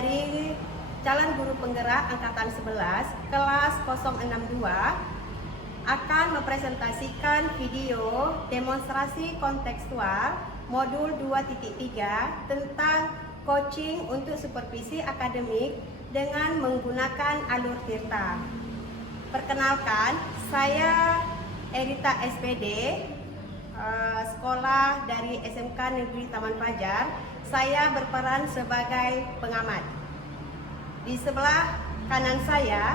dari calon guru penggerak angkatan 11 kelas 062 akan mempresentasikan video demonstrasi kontekstual modul 2.3 tentang coaching untuk supervisi akademik dengan menggunakan alur Tirta. Perkenalkan, saya Erita SPD, sekolah dari SMK Negeri Taman Fajar. Saya berperan sebagai pengamat. Di sebelah kanan saya,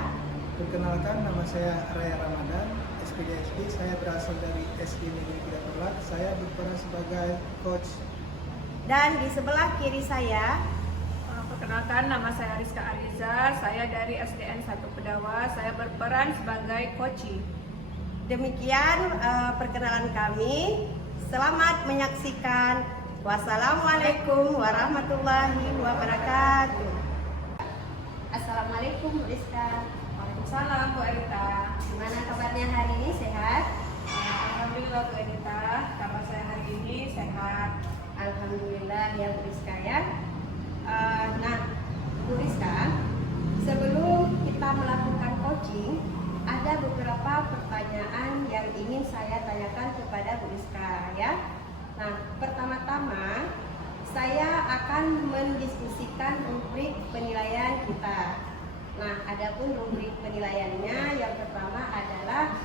perkenalkan, nama saya Raya Ramadan, SPD. Saya berasal dari SD Negeri Tiga. Saya berperan sebagai coach. Dan di sebelah kiri saya, perkenalkan, nama saya Rizka Alizar, saya dari SDN 1 Pedawa, saya berperan sebagai coaching. demikian perkenalan kami. Selamat menyaksikan. Wassalamualaikum warahmatullahi wabarakatuh. Assalamualaikum Bu Rizka. Waalaikumsalam Bu Erita. Gimana kabarnya hari ini, sehat? Alhamdulillah Bu Erita, kabar saya hari ini sehat. Alhamdulillah ya Bu Rizka ya. Nah Bu Rizka, sebelum kita melakukan coaching, ada beberapa pertanyaan yang ingin saya tanyakan kepada Bu Rizka ya. Nah, pertama-tama saya akan mendiskusikan rubrik penilaian kita. Nah, adapun rubrik penilaiannya yang pertama adalah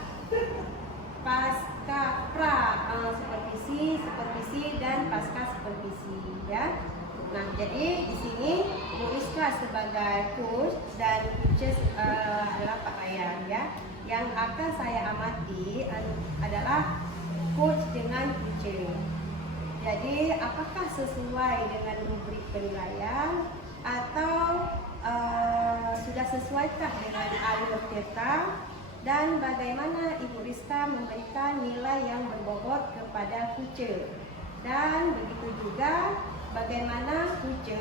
pasca supervisi dan pasca supervisi ya. Nah, jadi di sini Bu Rizka sebagai coach dan coaches adalah Pak Ryan ya. Yang akan saya amati adalah coach dengan coaching. Jadi, apakah sesuai dengan rubrik penilaian atau sudah sesuaikah dengan alur Tirta, dan bagaimana Ibu Rizka memberikan nilai yang berbobot kepada coach, dan begitu juga bagaimana coach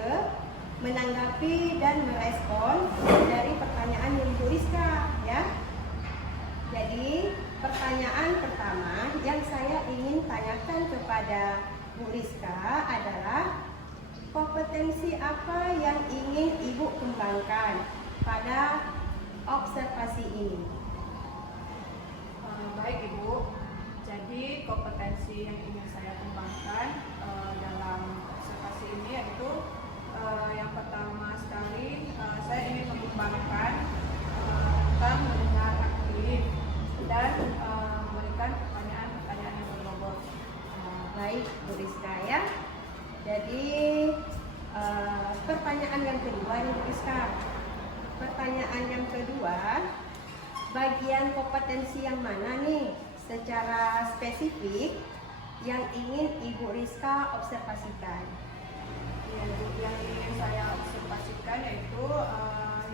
menanggapi dan merespon dari pertanyaan Ibu Rizka ya. Jadi pertanyaan pertama yang saya ingin tanyakan kepada Bu Rizka adalah kompetensi apa yang ingin Ibu kembangkan pada observasi ini? Baik Ibu, jadi kompetensi yang ingin saya kembangkan dalam observasi ini yaitu yang pertama sekali saya ingin mengembangkan tentang mendengar aktif dan memberikan pertanyaan-pertanyaan yang berbobot. Baik Bu Rizka ya. Jadi pertanyaan yang kedua nih Bu Rizka. Pertanyaan yang kedua, bagian kompetensi yang mana nih secara spesifik yang ingin Ibu Rizka observasikan? Yang ingin saya observasikan yaitu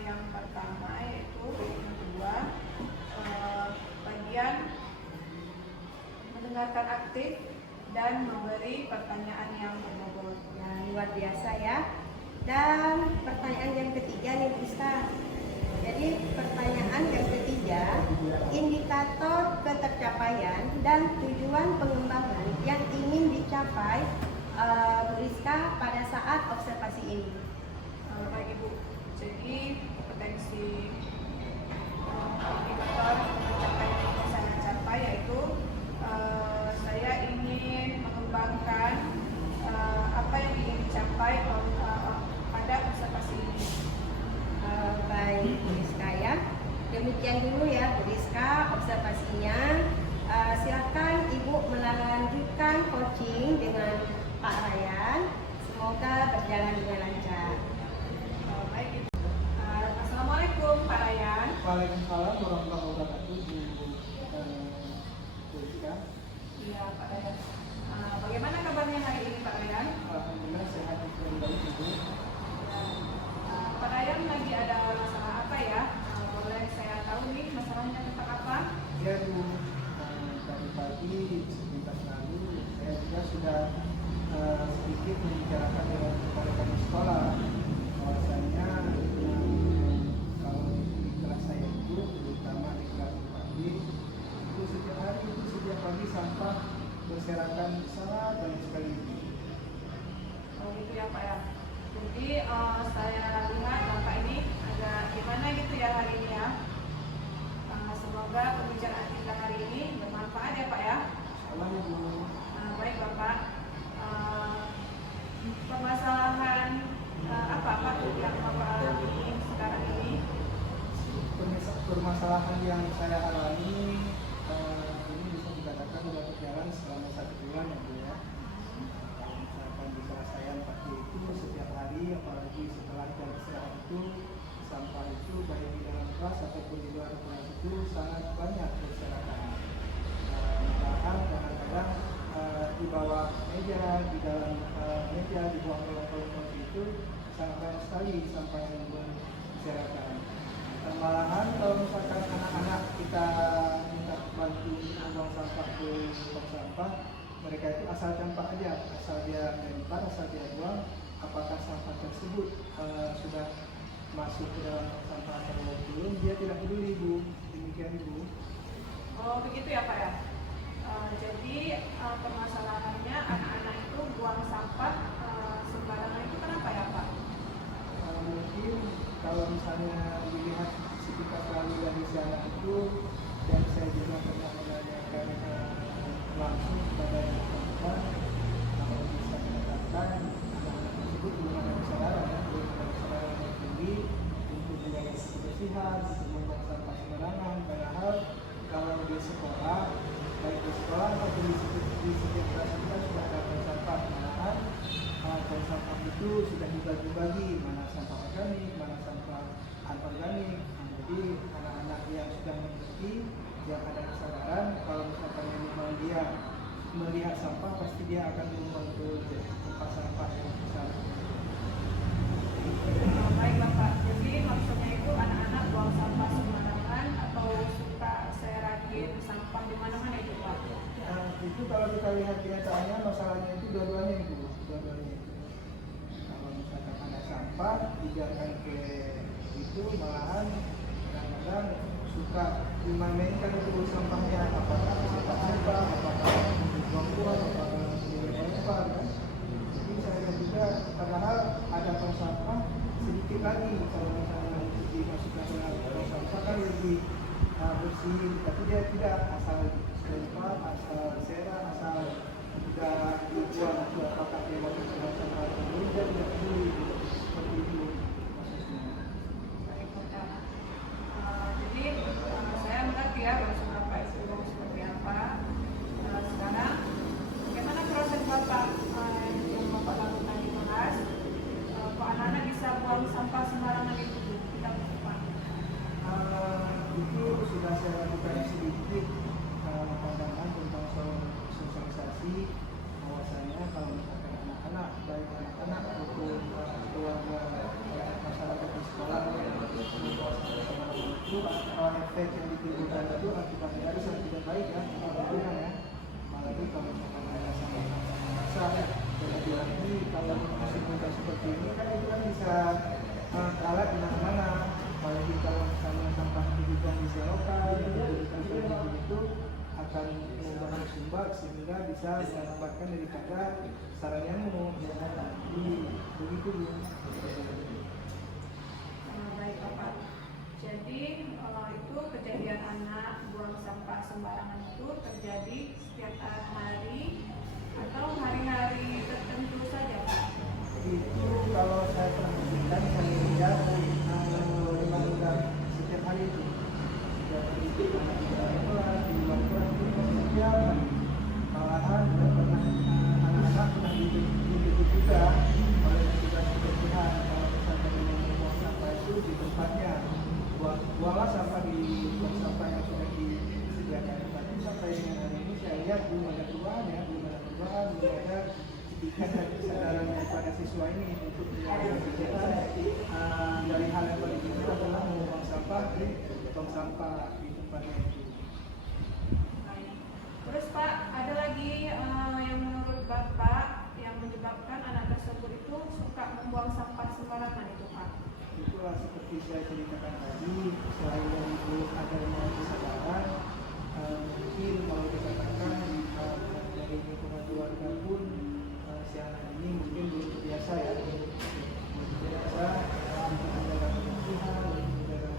yang pertama yaitu yang kedua bagian mendengarkan aktif dan memberi pertanyaan yang berbobot. Ya, luar biasa ya. Dan pertanyaan yang ketiga nih Rizka. Jadi pertanyaan yang ketiga, indikator ketercapaian dan tujuan pengembangan yang ingin dicapai Bu Rizka pada saat observasi ini. Baik Ibu, jadi kompetensi indikator pencapaian yang ingin saya capai yaitu saya ingin mengembangkan apa yang ingin dicapai pada observasi ini. Baik Bu Rizka ya. Demikian dulu ya Bu Rizka observasinya. Silakan Ibu melanjutkan coaching dengan Pak Ryan. Semoga berjalan dengan lancar. Baik Ibu. Assalamualaikum Pak Ryan. Waalaikumsalam warahmatullahi wabarakatuh. Bu Rizka. Iya Pak Ryan. Bagaimana kabarnya hari ini Pak Ryan? Alhamdulillah sehat dan baik Ibu. Pak Ryan lagi ada masalah apa ya? Boleh saya tahu nih masalahnya tentang apa? Ya Bu, tadi pagi sebentar lalu saya juga sudah sedikit membicarakan dengan rekan sekolah bahwasanya kalau di kelas saya itu permasalahan yang saya alami ini bisa dikatakan sudah berjalan selama 1 bulan ya Bu ya. Kalau misalkan di kelas saya 4 itu setiap hari, apalagi setelah jam istirahat itu, sampah itu baik di dalam kelas ataupun di luar kelas itu sangat banyak berserakan. Bahkan kadang-kadang di bawah meja, di dalam meja, di bawah kolong-kolong itu sangat banyak sekali sampah yang berserakan. Malahan kalau misalkan anak-anak kita minta bantu membuang sampah ke tong sampah, mereka itu asal campak aja, asal dia lempar, asal dia buang, apakah sampah tersebut sudah masuk ke dalam tong sampah atau belum, dia tidak peduli Bu. Demikian Bu. Oh begitu ya Pak ya. Jadi permasalahannya anak-anak itu buang sampah sembarangan itu kenapa ya Pak? Mungkin kalau misalnya dilihat aktivitas lalu dari si anak itu, dan saya juga pernah menanyakan langsung kepada yang bersangkutan, kalau bisa mengatakan anak-anak tersebut belum ada kesadaran, belum ada kesadaran yang tinggi untuk menjaga kebersihan, untuk membuang sampah sembarangan. Padahal kalau di sekolah, baik di sekolah maupun di setiap kelas kita sudah ada tong sampah. Malahan tong sampah itu sudah dibagi-bagi, mana sampah organik, mana sampah anorganik. Jadi anak-anak yang sudah mengerti, yang ada kesadaran, kalau misalkan memang dia melihat sampah, pasti dia akan membuang ke tempat sampah yang besar. Baik Bapak, jadi maksudnya itu anak-anak buang sampah sembarangan atau suka serakin sampah di mana-mana itu Pak? Itu kalau kita lihat kenyataannya, masalahnya itu dua-duanya itu. Kalau misalkan ada sampah, dibiarkan ke itu, malahan kadang-kadang suka dimainkan itu sampahnya, apakah sampah sampah, apakah buang-buang, apakah dilempar kan. Jadi saya lihat juga, padahal ada tong sampah sedikit lagi, kalau misalnya dimasukkan ke dalam tong sampah kan lebih bersih, tapi dia tidak, asal lempar, asal serah, asal tidak dibuang ke apakah dia mau ke dalam sampah atau belum, dia tidak peduli. Seperti itu maksudnya. Baik Bapak. Jadi saya mengerti ya maksud Bapak itu seperti apa. Sekarang bagaimana proses Bapak yang Bapak lakukan di kelas? Kok anak-anak bisa buang sampah sembarangan itu tidak Pak? Itu sudah saya lakukan sedikit pandangan tentang sosialisasi, bahwasanya kalau misalkan anak-anak, baik anak-anak maupun keluarga masyarakat di sekolah itu efek yang ditimbulkan itu akibatnya itu sangat tidak baik ya, tentunya ya. Apalagi kalau misalkan ada sampah besar, jadi lagi kalau musim hujan seperti ini kan itu kan bisa kalah di mana-mana. Apalagi kalau misalnya sampah dibuang di selokan, itu akan menggunakan sumber sehingga bisa mengakibatkan daripada sarang nyamuk. Jadi begitu Bu. Baik Bapak. Jadi itu kejadian anak buang sampah sembarangan itu terjadi setiap hari atau hari-hari tertentu saja Pak? Itu kalau saya perhatikan, saya lihat memang sudah setiap hari itu. Setiap hari itu di luar kelas itu setiap hari. Malahan pernah anak-anak pernah dididik juga oleh petugas kebersihan, kalau misalkan membuang sampah itu di tempatnya, buanglah sampah di tong sampah yang sudah disediakan. Tapi sampai dengan hari ini saya lihat belum ada perubahan ya, belum ada kesadaran daripada siswa ini untuk menjaga kegiatan dari hal yang paling kecil adalah membuang sampah di tong sampah di tempatnya itu. Terus Pak, ada lagi yang menurut Bapak yang menyebabkan anak tersebut itu suka membuang sampah sembarangan itu Pak? Itulah seperti saya ceritakan tadi, selain dari belum adanya kesadaran, mungkin kalau dikatakan dari lingkungan keluarga pun si anak ini mungkin belum terbiasa ya, terbiasa untuk menjaga kebersihan, menjaga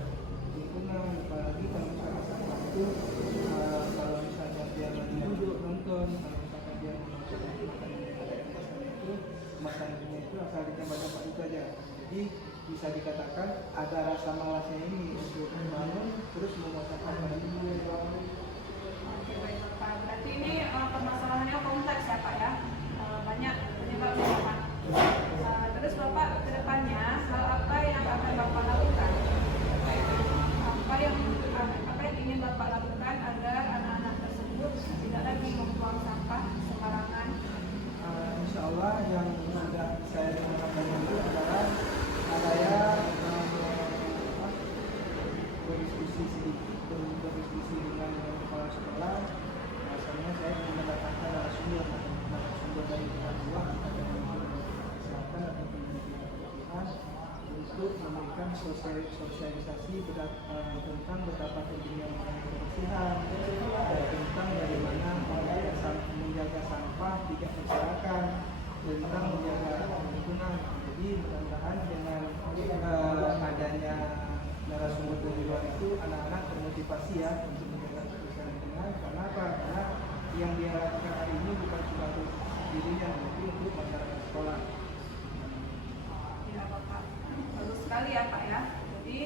lingkungan, apalagi kalau misalnya sampah itu kalau misalnya dia lagi duduk nonton, kalau misalkan dia menonton makanan yang ada di atasnya itu, makanannya itu asal ditambah-tambah itu aja. Jadi bisa dikatakan dikatakan ada rasa malasnya ini untuk membangun terus memuaskan pada ibu. Oke, baik Bapak. Berarti ini permasalahannya kompleks ya Pak ya? Banyak penyebabnya ya Pak. Terus Bapak ke depannya hal apa yang akan Bapak lakukan? Apa yang ingin Bapak lakukan agar anak-anak tersebut tidak lagi membuang sampah sembarangan? Insya Allah yang sudah saya lakukan itu adalah saya berdiskusi berdiskusi dengan kepala sekolah. Asalnya saya ingin mendapatkan narasumber dari pihak luar kesehatan atau pendidikan untuk memberikan sosialisasi tentang betapa pentingnya kebersihan dan tentang bagaimana menjaga sampah tidak berserakan, tentang menjaga lingkungan. Jadi mudah-mudahan dengan adanya narasumber dari luar itu anak-anak termotivasi ya untuk menjaga kebersihan lingkungan. Karena apa? Karena yang dia lakukan hari ini bukan cuma untuk dirinya, tapi untuk masyarakat sekolah. Ya Bapak, bagus sekali ya Pak ya. Jadi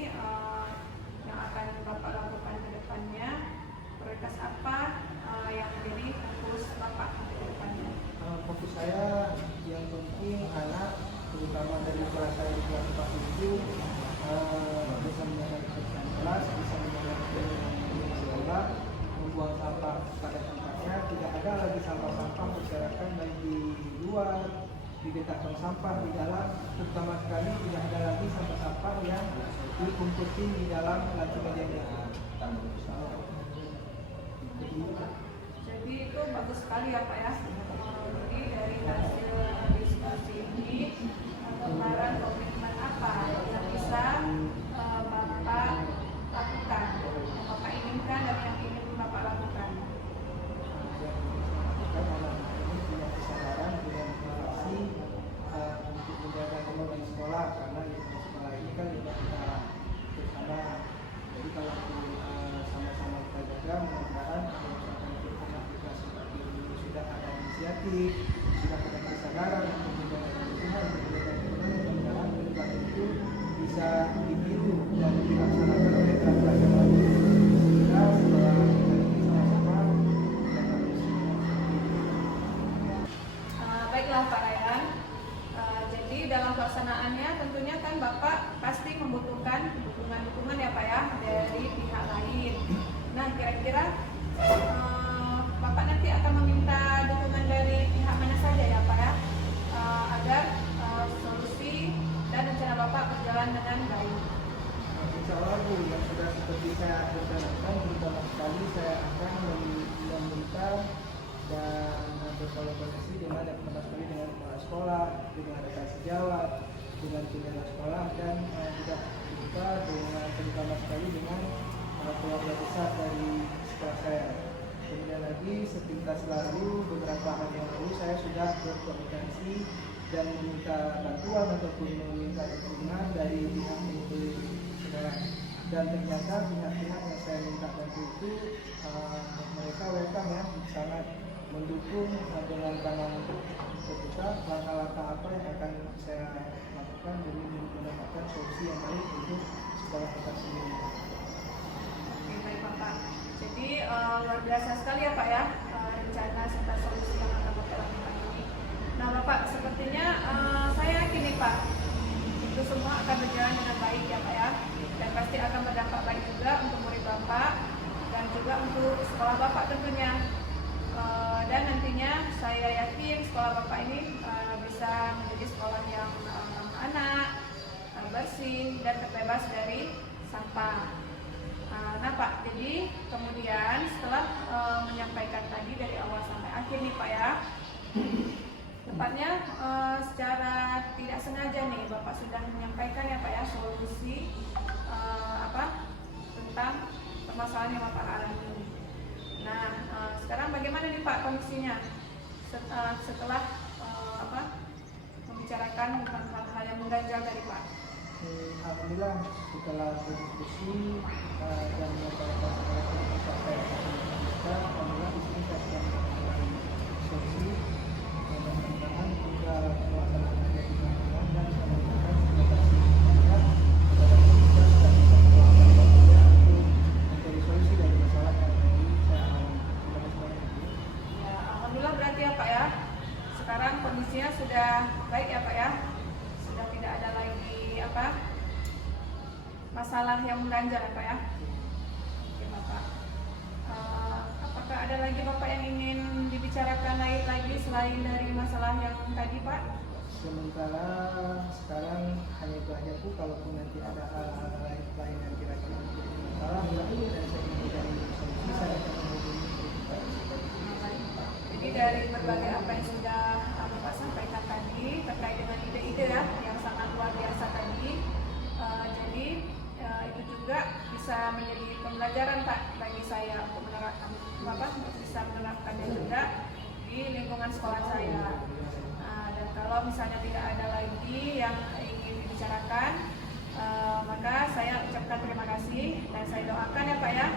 yang akan Bapak lakukan ke depannya, prioritas apa yang menjadi fokus Bapak ke depannya? Fokus saya yang penting anak, terutama dari kelas saya di kelas 4 itu bisa menjaga kebersihan kelas, bisa menjaga kebersihan sekolah, membuang sampah pada tempatnya, tidak ada lagi sampah-sampah berserakan baik di luar, di dekat tong sampah, di dalam, terutama sekali tidak ada lagi sampah-sampah yang dikumputin di dalam laci meja. Jadi itu bagus sekali ya Pak ya. Jadi dari hasil diskusi ini, gambaran komitmen apa yang bisa Bapak lakukan, yang Bapak inginkan dan yang ingin Bapak lakukan? Ini punya kesadaran dengan motivasi untuk menjaga lingkungan di sekolah, karena di sekolah ini kan kita bersama. Jadi kalau sama-sama kita jaga, mudah-mudahan kita seperti ini sudah ada inisiatif, sudah ada kesadaran untuk menjaga lingkungan, mudah-mudahan kedepan itu bisa ditiru dan dilaksanakan oleh kelas-kelas yang lain. Kita sekolah kita ini sama-sama menjaga lingkungan. Baiklah Pak Ryan. Jadi dalam pelaksanaannya tentunya kan Bapak pasti membutuhkan dukungan-dukungan ya Pak ya dari pihak lain. Nah kira-kira Bapak nanti akan meminta dukungan dari pihak mana saja ya Pak ya agar solusi dan rencana Bapak berjalan dengan baik. Insya Allah Bu, yang sudah seperti saya rencanakan, pertama sekali saya akan meminta dan berkolaborasi dengan kepala sekolah, dengan rekan sejawat, dengan pimpinan sekolah, dan juga kita dengan terutama sekali dengan keluarga besar dari sekolah saya. Kemudian lagi sepintas lalu beberapa hari yang lalu saya sudah berkoordinasi dan meminta bantuan ataupun meminta dukungan dari pihak manajemen sekolah. Dan ternyata pihak-pihak yang saya minta bantu itu mereka welcome ya, sangat mendukung dengan tangan terbuka langkah-langkah apa yang akan saya lakukan demi mendapatkan solusi yang baik untuk sekolah kita sendiri. Oke, baik Bapak. Jadi luar biasa sekali ya Pak ya rencana serta solusi yang akan Bapak lakukan ini. Nah Bapak, sepertinya saya yakin nih Pak, itu semua akan berjalan dengan baik ya Pak ya, dan pasti akan berdampak baik juga untuk murid Bapak dan juga untuk sekolah Bapak tentunya. Dan nantinya saya yakin sekolah Bapak ini bisa menjadi sekolah yang ramah anak, bersih dan terbebas dari sampah. Nah Pak, jadi kemudian setelah menyampaikan tadi dari awal sampai akhir nih Pak ya, tepatnya secara tidak sengaja nih Bapak sudah menyampaikan ya Pak ya solusi tentang permasalahan yang Bapak alami. Nah sekarang bagaimana nih Pak kondisinya setelah membicarakan tentang hal-hal yang mengganjal tadi Pak? Alhamdulillah setelah berdiskusi dan melakukan alhamdulillah di sini saya sudah mendapatkan solusi dan mudah-mudahan juga pelaksanaan dengan dan saya mendapatkan masalah yang mengganjal ya Pak ya. Oke Bapak. Apakah ada lagi Bapak yang ingin dibicarakan lagi selain dari masalah yang tadi Pak? Sementara sekarang hanya itu aja Bu. Kalaupun nanti ada hal-hal lain yang kira-kira menjadi masalah dan saya ingin mencari solusi, saya akan menghubungi Pak. Jadi dari berbagai apa yang sudah Bapak sampaikan tadi terkait dengan ide-ide ya yang sangat luar biasa tadi, jadi itu juga bisa menjadi pembelajaran Pak bagi saya untuk menerapkan Bapak bisa menerapkannya juga di lingkungan sekolah saya. Dan kalau misalnya tidak ada lagi yang ingin dibicarakan, maka saya ucapkan terima kasih dan saya doakan ya Pak ya,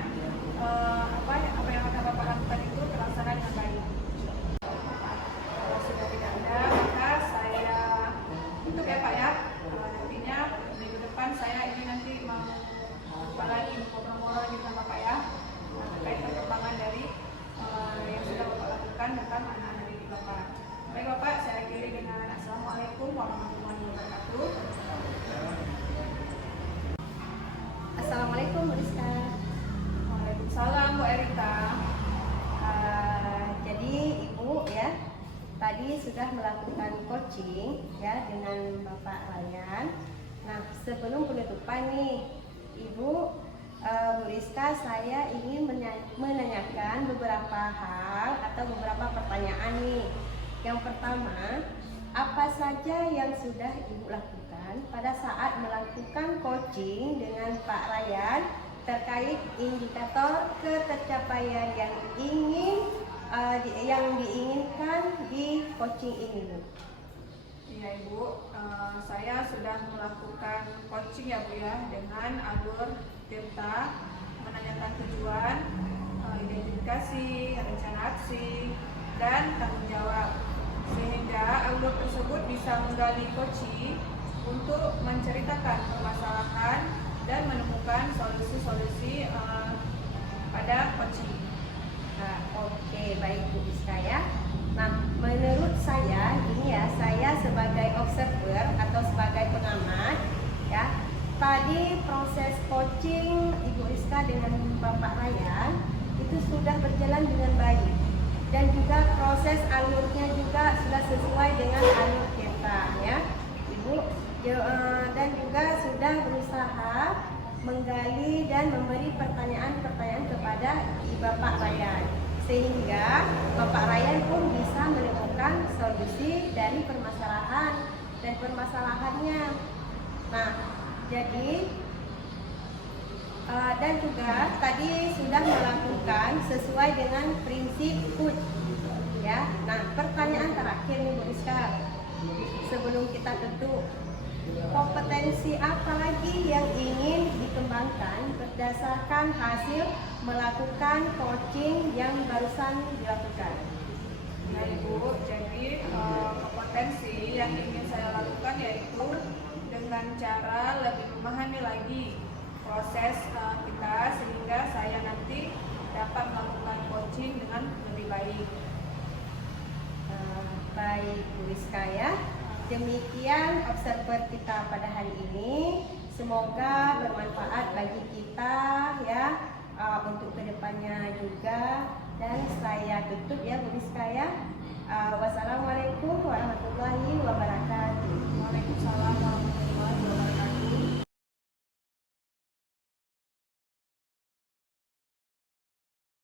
apa yang akan Bapak lakukan itu terlaksana dengan baik. Kalau sudah tidak ada, maka saya tutup ya Pak ya. Nantinya minggu depan saya ini nanti mau lagi ngobrol-ngobrol gitu sama Bapak ya, terkait perkembangan dari yang sudah Bapak lakukan tentang anak-anak didik Bapak. Baik Bapak, saya akhiri dengan Assalamualaikum warahmatullahi wabarakatuh. Assalamualaikum Bu Rizka. Waalaikumsalam Bu Erita. Jadi Ibu ya tadi sudah melakukan coaching ya dengan Bapak Ryan. Nah sebelum penutupan nih Ibu Bu Rizka, saya ingin menanyakan beberapa hal atau beberapa pertanyaan nih. Yang pertama, apa saja yang sudah Ibu lakukan pada saat melakukan coaching dengan Pak Ryan terkait indikator ketercapaian yang diinginkan di coaching ini, Bu? Iya Ibu, saya sudah melakukan coaching ya Bu ya dengan alur delta, menanyakan tujuan, identifikasi, rencana aksi, dan tanggung jawab, sehingga alur tersebut bisa menggali coaching untuk menceritakan permasalahan dan menemukan solusi-solusi pada coaching. Nah, oke, baik Bu Rizka ya. Nah, menurut saya ini ya, saya sebagai observer atau sebagai pengamat ya, tadi proses coaching Ibu Rizka dengan Bapak Ryan itu sudah berjalan dengan baik dan juga proses alurnya juga sudah sesuai dengan alur kita ya Ibu, dan juga sudah berusaha menggali dan memberi pertanyaan-pertanyaan kepada Bapak Ryan, sehingga Bapak Ryan pun bisa menemukan solusi dari permasalahan dan permasalahannya. Nah, jadi dan juga tadi sudah melakukan sesuai dengan prinsip PUT ya. Nah, pertanyaan terakhir nih Bu Rizka, sebelum kita tutup, kompetensi apa lagi yang ingin dikembangkan berdasarkan hasil melakukan coaching yang barusan dilakukan? Nah Ibu, jadi kompetensi yang ingin saya lakukan yaitu dengan cara lebih memahami lagi proses kita sehingga saya nanti dapat melakukan coaching dengan lebih baik. Baik Bu Rizka ya. Demikian observer kita pada hari ini. Semoga bermanfaat bagi kita ya, untuk kedepannya juga. Dan saya tutup ya Bu Rizka ya. Wassalamualaikum warahmatullahi wabarakatuh. Waalaikumsalam warahmatullahi wabarakatuh.